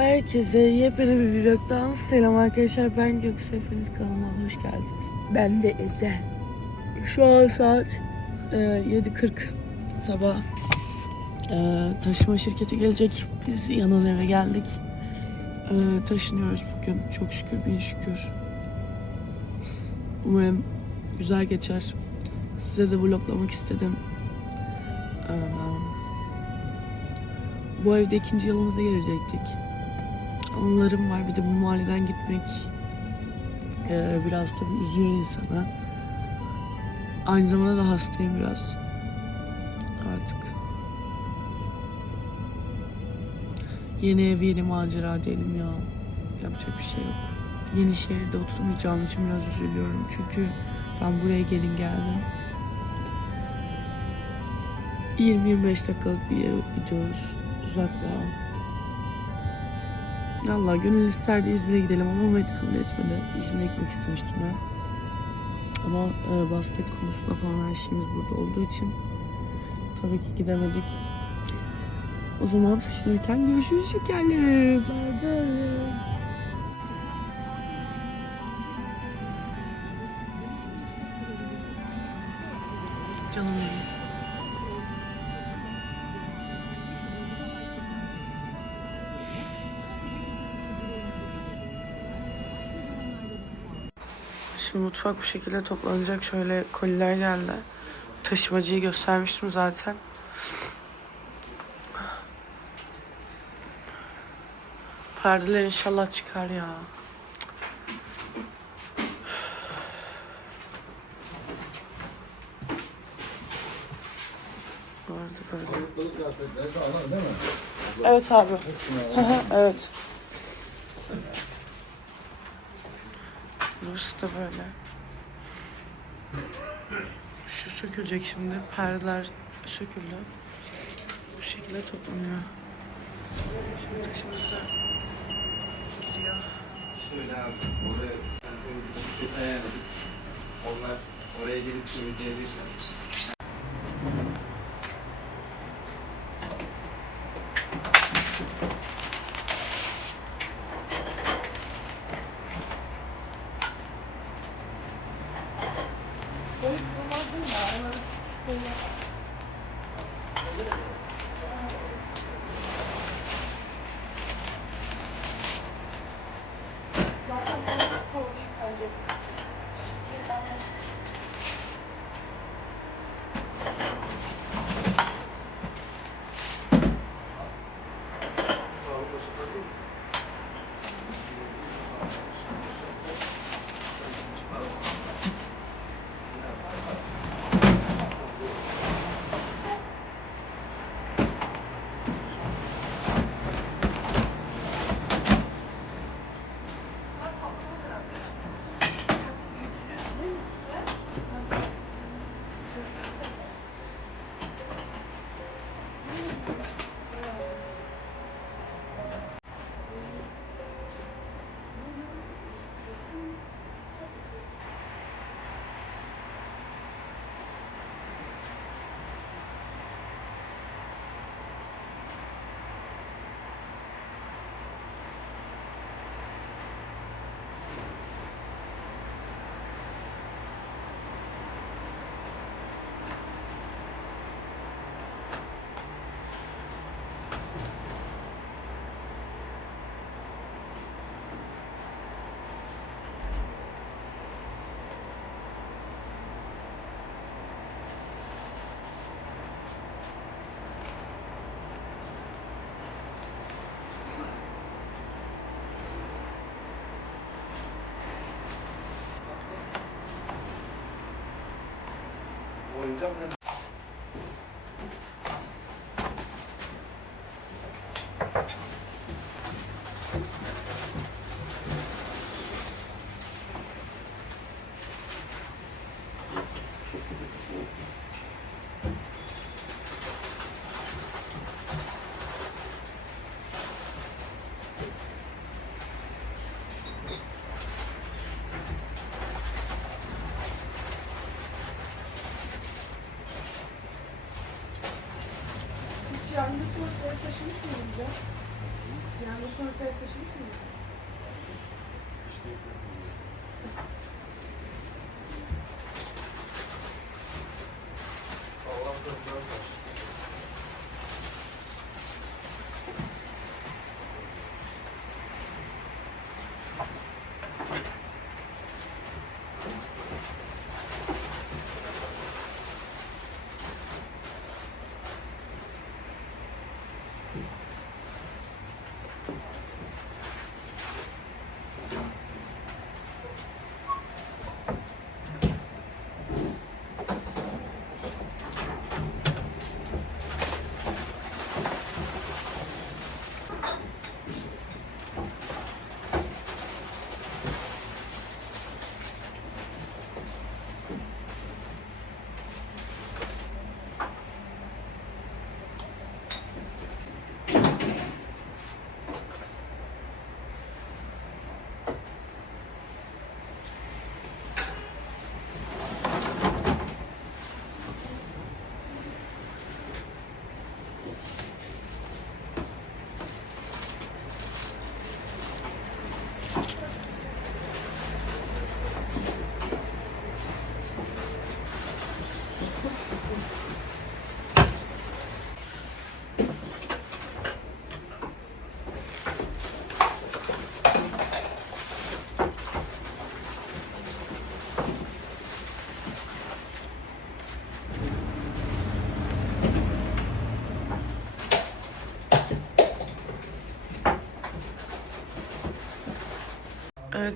Herkese yepyeni bir vlogdan selam arkadaşlar. Ben Göksu. Hepiniz kanalıma hoş geldiniz. Ben de Ezel. Şu an saat e, 7.40 sabah. E, taşıma şirketi gelecek. Biz yanına eve geldik. E, taşınıyoruz bugün. Çok şükür bin şükür. Umarım güzel geçer. Size de vloglamak istedim. E, bu evde ikinci yılımıza girecektik. Anılarım var. Bir de bu mahalleden gitmek eee, biraz tabii üzüyor insanı. Aynı zamanda da hastayım biraz. Artık. Yeni ev, yeni macera diyelim ya. Yapacak bir şey yok. Yeni şehirde oturmayacağım için biraz üzülüyorum. Çünkü ben buraya gelin geldim. 20-25 dakikalık bir yere gidiyoruz. Uzaklığa. Allah gönül isterdi İzmir'e gidelim ama Mehmet kabul etmedi. İzmir'e gitmek istemiştim ben. Ama e, basket konusunda falan her şeyimiz burada olduğu için tabii ki gidemedik. O zaman taşınırken görüşürüz şekerlerim. Bay bay. Canım benim. Şimdi mutfak bu şekilde toplanacak. Şöyle koliler geldi. Taşımacıyı göstermiştim zaten. Perdeler inşallah çıkar ya. Vardı böyle. Evet abi. Evet. Burası da böyle. Şu sökülecek şimdi. Perdeler söküldü. Bu şekilde toplanıyor. Şimdi taşımıza giriyor. Şöyle abi, oraya. Onlar oraya gelip temizleyebilirler. Oyuncak ne? Hiç yangın soğukları taşımış mıydınız ya? Yani bu konser taşımış mı?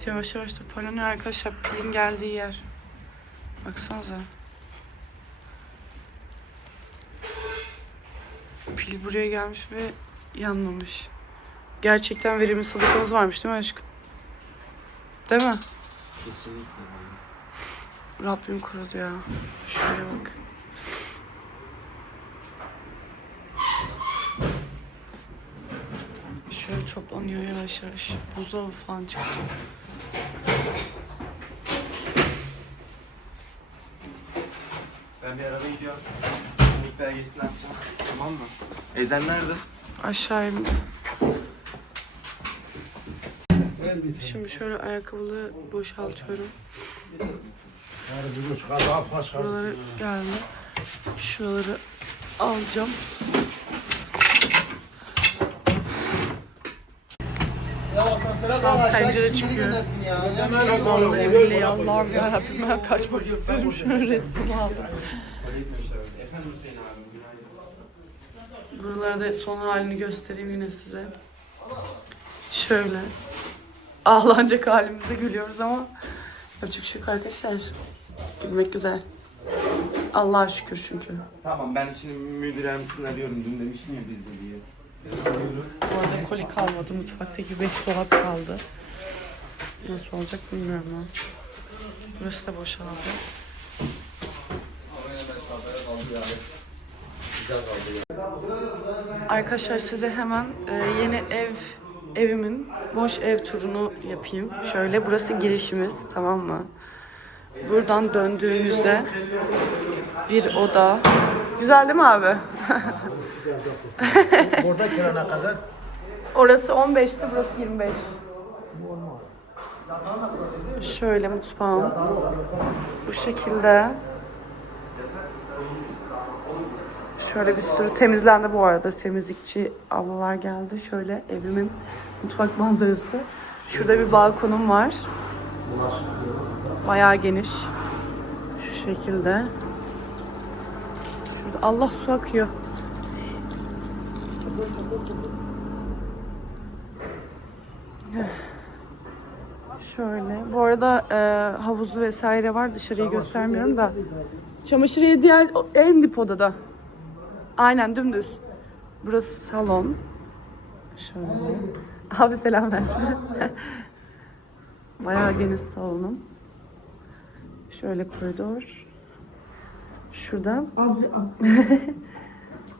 Evet yavaş yavaş toparlanıyor arkadaşlar. Pilin geldiği yer. Baksanıza. Pil buraya gelmiş ve yanmamış. Gerçekten verimli silikonuz varmış değil mi aşkım? Değil mi? Kesinlikle. Rabbim korudu ya. Şuraya bak. Şöyle toplanıyor yavaş yavaş. Buzdolabı falan çıktı. Bir araba gidiyorum. Kimlik belgesini yapacağım. Tamam mı? Ezel nerede? Aşağı indi. Şimdi şöyle ayakkabıları boşaltıyorum. Buraları geldi. Şuraları alacağım. Şu an pencere çıkıyor. Vallahi billahi Allah'ım yarabbim ben kaçmak istiyorum. Şöyle aldım. Efendim Hüseyin abi. Günaydın. Buralarda son halini göstereyim yine size. Şöyle. Ağlanacak halimize gülüyoruz ama yapacak şey arkadaşlar. Gülmek güzel. Allah'a şükür çünkü. Tamam ben şimdi müdür yardımcısını arıyorum. Dün demiştim ya bizde diye. Bu arada koli kalmadı. Mutfaktaki 5 dolap kaldı. Nasıl olacak bilmiyorum ama. Burası da boşaldı. Arkadaşlar size hemen e, yeni ev evimin boş ev turunu yapayım. Şöyle burası girişimiz tamam mı? Buradan döndüğümüzde bir oda. Güzel değil mi abi? Burada kirana kadar Orası 15'ti, burası 25. Şöyle mutfağım. Bu şekilde. Şöyle bir sürü temizlendi bu arada. Temizlikçi ablalar geldi. Şöyle evimin mutfak manzarası. Şurada bir balkonum var. Bayağı geniş. Şu şekilde. Şurada Allah su akıyor. Şöyle. Bu arada e, havuzu vesaire var. Dışarıyı göstermiyorum da. Çamaşır diğer en dip odada. Aynen dümdüz. Burası salon. Şöyle. Abi selam ver. Bayağı geniş salonum. Şöyle koridor. Şurada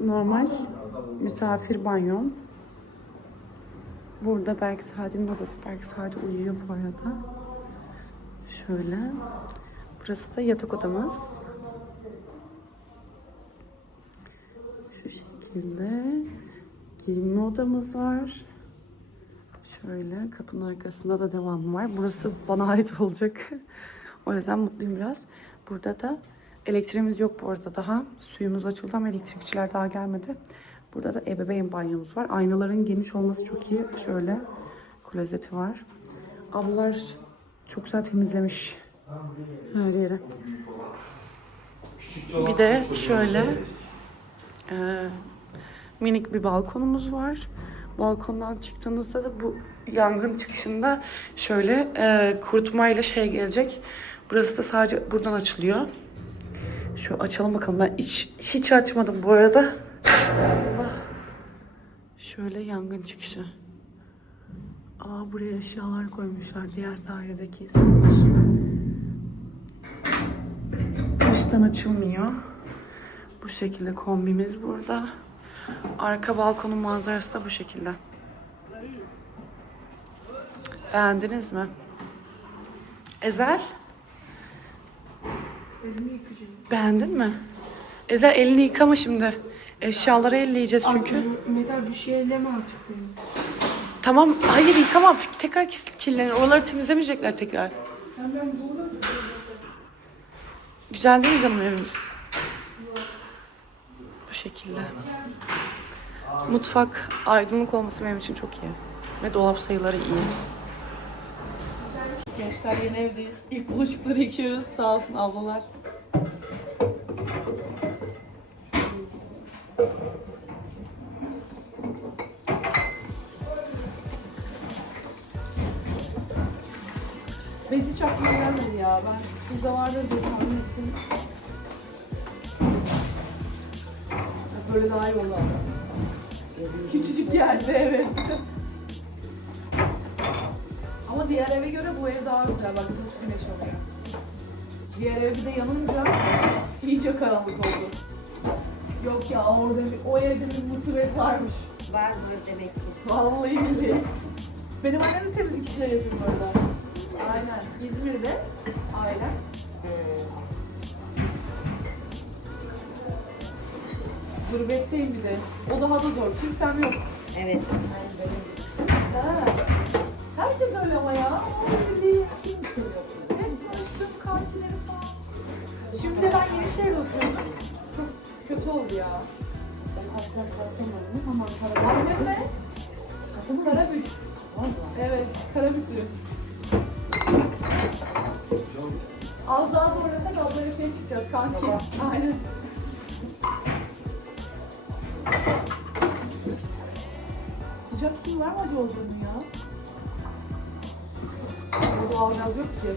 normal misafir banyom. Burada Berk Sadi'nin odası. Berk Sadi uyuyor bu arada. Şöyle. Burası da yatak odamız. Şekilde. Giyinme odamız var. Şöyle kapının arkasında da devamı var. Burası bana ait olacak. o yüzden mutluyum biraz. Burada da elektriğimiz yok bu arada daha. Suyumuz açıldı ama elektrikçiler daha gelmedi. Burada da ebeveyn banyomuz var. Aynaların geniş olması çok iyi. Şöyle klozeti var. Ablalar çok güzel temizlemiş her yeri. Bir de şöyle e, minik bir balkonumuz var. Balkondan çıktığınızda da bu yangın çıkışında şöyle e, kurutmayla şey gelecek. Burası da sadece buradan açılıyor. Şu açalım bakalım. Ben hiç, hiç açmadım bu arada. Allah. Şöyle yangın çıkışı. Aa buraya eşyalar koymuşlar. Diğer dairedeki insanlar. Üstten açılmıyor. Bu şekilde kombimiz burada. Arka balkonun manzarası da bu şekilde. Beğendiniz mi? Ezel? Beğendin mi? Ezel elini yıkama şimdi. Eşyaları elleyeceğiz çünkü. Metal bir şey elleme artık benim. Tamam, hayır yıkamam. Tekrar kirlenir. Oraları temizlemeyecekler tekrar. Ben ben burada Güzel değil mi canım evimiz? Şekilde. Mutfak aydınlık olması benim için çok iyi. Ve dolap sayıları iyi. Gençler yeni evdeyiz. İlk bulaşıkları yıkıyoruz. Sağ olsun ablalar. Bez hiç aklıma gelmedi ya. Ben sizde vardır diye daha iyi olur. Küçücük yerde evet. Ama diğer eve göre bu ev daha güzel. Bak nasıl güneş oluyor. Diğer ev bir de yanınca iyice karanlık oldu. Yok ya orada bir, o evde bir musibet varmış. Var mı demek ki? Vallahi billahi. Benim annem de temizlik işleri yapıyor orada. Aynen. İzmir'de. Aynen. Gurbetteyim bir de. O daha da zor. Kimsem yok. Evet. Ha. Herkes öyle ama ya. Vallahi kimse yok. Hep tanıştım kankileri falan. Şimdi de ben Yenişehir'de oturuyorum. Çok kötü oldu ya. Annem ne? Karabük. Evet, Karabüklü. Az daha zorlasak ablaya şey çıkacağız kanki. Aynen. Su var mı acaba odanın ya? Burada doğalgaz yok ki.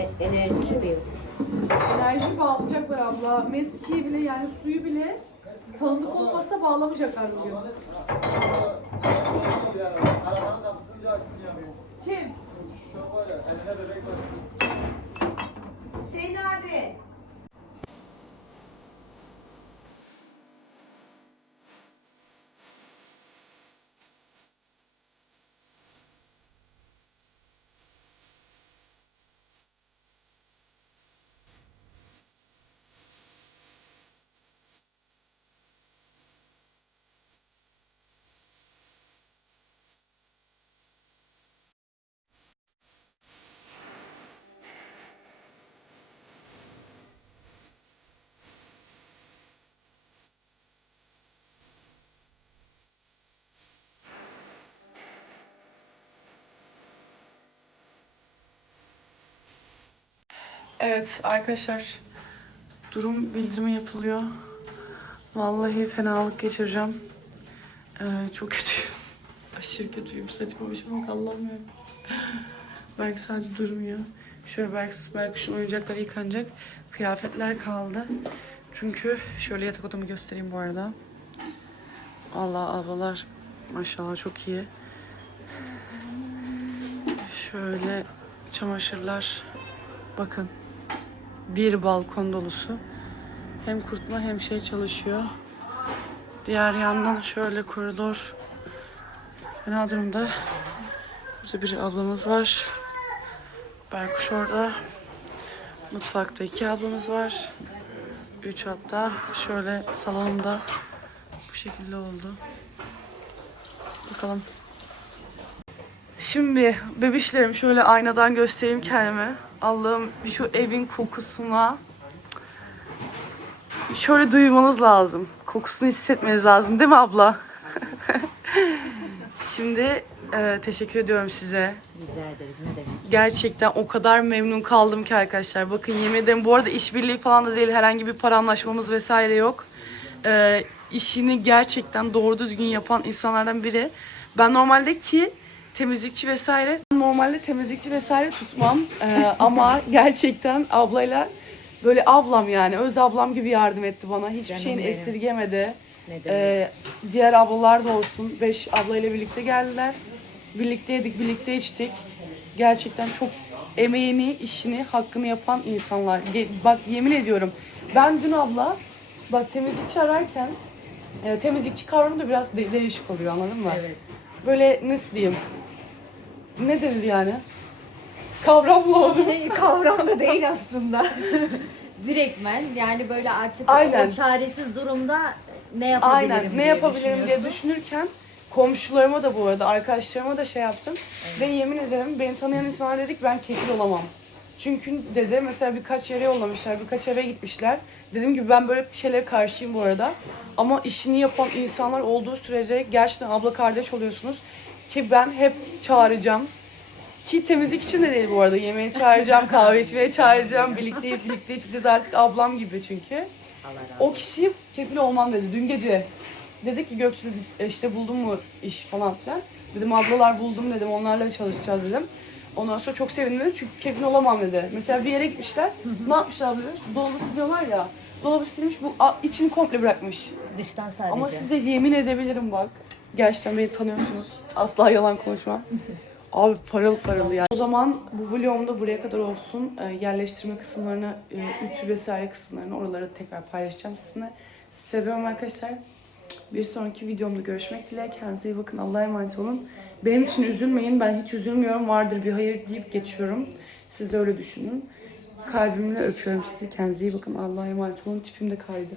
E- enerji mi? Enerji bağlayacaklar abla. Meskiyi bile yani suyu bile tanıdık olmasa bağlamayacaklar bugün. Kim? Hüseyin abi. Evet arkadaşlar durum bildirimi yapılıyor. Vallahi fenalık geçireceğim. Ee, çok kötüyüm. Aşırı kötüyüm. Saçma bir şey ya. Belki sadece durmuyor. Şöyle belki, belki şu oyuncaklar yıkanacak. Kıyafetler kaldı. Çünkü şöyle yatak odamı göstereyim bu arada. Allah ablalar maşallah çok iyi. Şöyle çamaşırlar. Bakın bir balkon dolusu. Hem kurutma hem şey çalışıyor. Diğer yandan şöyle koridor fena durumda. Burada bir ablamız var. Berkuş orada. Mutfakta iki ablamız var. Üç hatta. Şöyle salonda bu şekilde oldu. Bakalım. Şimdi bebişlerim şöyle aynadan göstereyim kendimi. Allah'ım şu evin kokusuna şöyle duymanız lazım. Kokusunu hissetmeniz lazım değil mi abla? Şimdi e, teşekkür ediyorum size. Rica ederiz ne demek. Gerçekten o kadar memnun kaldım ki arkadaşlar. Bakın yemin ederim bu arada işbirliği falan da değil. Herhangi bir para anlaşmamız vesaire yok. Ee, işini gerçekten doğru düzgün yapan insanlardan biri. Ben normalde ki temizlikçi vesaire normalde temizlikçi vesaire tutmam. Ee, ama gerçekten ablayla böyle ablam yani öz ablam gibi yardım etti bana. Hiçbir Canım şeyini benim. esirgemedi. Ne demek. Ee, diğer ablalar da olsun. Beş ablayla birlikte geldiler. Birlikte yedik, birlikte içtik. Gerçekten çok emeğini, işini, hakkını yapan insanlar. Ge- Bak yemin ediyorum. Ben dün abla, bak temizlikçi ararken, e, temizlikçi kavramı da biraz de- değişik oluyor anladın mı? Evet. Böyle nasıl diyeyim? Ne denir yani? Kavram bulamadım. kavram da değil aslında. Direktmen yani böyle artık Aynen. o çaresiz durumda ne yapabilirim Aynen. Ne diye yapabilirim diye düşünüyorsun. düşünürken komşularıma da bu arada arkadaşlarıma da şey yaptım. Ve yemin ederim beni tanıyan insanlar dedik ben kefil olamam. Çünkü dedi mesela birkaç yere yollamışlar, birkaç eve gitmişler. Dediğim gibi ben böyle şeylere karşıyım bu arada. Ama işini yapan insanlar olduğu sürece gerçekten abla kardeş oluyorsunuz. Ki ben hep çağıracağım. Ki temizlik için de değil bu arada. Yemeğe çağıracağım, kahve içmeye çağıracağım. Birlikte birlikte içeceğiz artık ablam gibi çünkü. O kişi kefil olmam dedi dün gece. Dedi ki Göksu dedi, "E işte buldun mu iş falan filan. Dedim ablalar buldum dedim onlarla çalışacağız dedim. Ondan sonra çok sevindim dedim çünkü kefil olamam dedi. Mesela bir yere gitmişler. ne yapmışlar biliyor musun? Dolabı siliyorlar ya. Dolabı silmiş bu a- içini komple bırakmış. Dıştan sadece. Ama size yemin edebilirim bak. Gerçekten beni tanıyorsunuz. Asla yalan konuşmam. Abi paralı paralı ya. O zaman bu vlogumda buraya kadar olsun. Ee, yerleştirme kısımlarını, e, ütü vesaire kısımlarını oraları tekrar paylaşacağım sizinle. Sizi seviyorum arkadaşlar. Bir sonraki videomda görüşmek dileğiyle. Kendinize iyi bakın. Allah'a emanet olun. Benim için üzülmeyin. Ben hiç üzülmüyorum. Vardır bir hayır deyip geçiyorum. Siz de öyle düşünün. Kalbimle öpüyorum sizi. Kendinize iyi bakın. Allah'a emanet olun. Tipim de kaydı.